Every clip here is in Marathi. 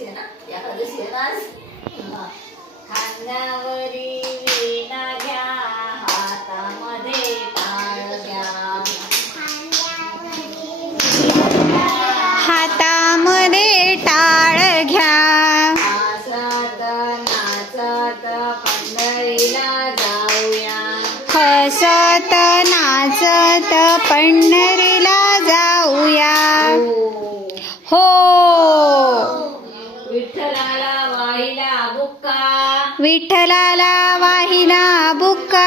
एकादशी आहे ना? आहे ना. खांद्यावरी वीणा घ्या हातामध्ये टाळ घ्या. हातामध्ये टाळ घ्या. हसत नाचत पंढरीला जाऊया. हसत नाचत पंढरीला जाऊया हो. हो विठ्ठलाला वाहिला बुक्का। विठ्ठलाला वाहिला बुक्का।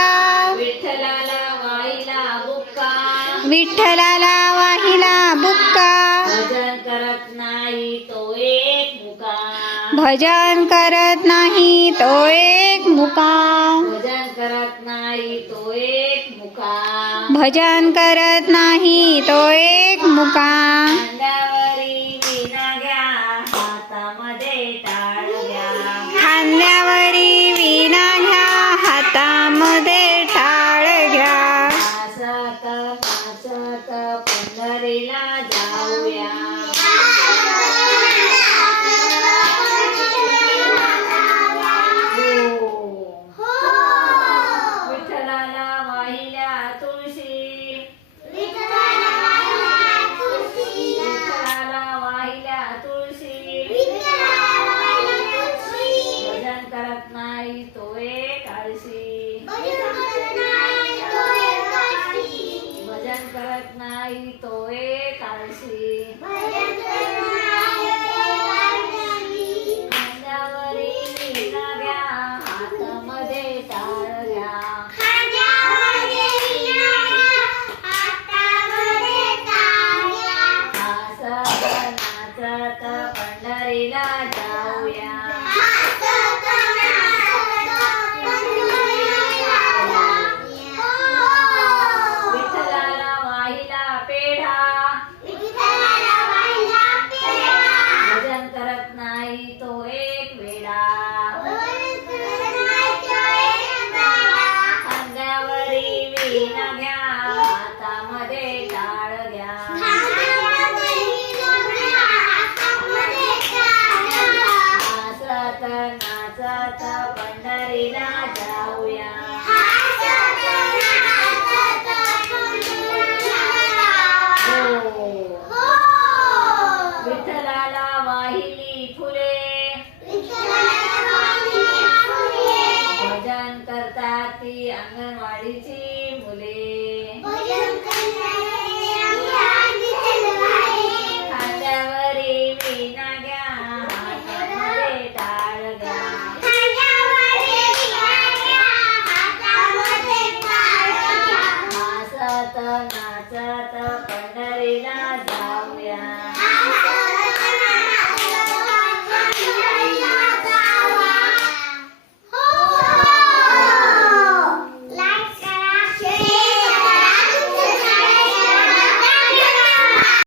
विठ्ठलाला वाहिला बुक्का। विठ्ठलाला वाहिला बुक्का। भजन करत नाही तो एक मुका। भजन करत नाही तो एक मुका। भजन करत नाही तो एक मुका। भजन करत नाही तो एक मुका। पंढरीला जाऊया एक वेळा खांद्यावरी वीणा घ्या हातामध्ये टाळ घ्या. नाचत नाचत पंढरीला अंगणवाडीची मुले. नाचत नाचत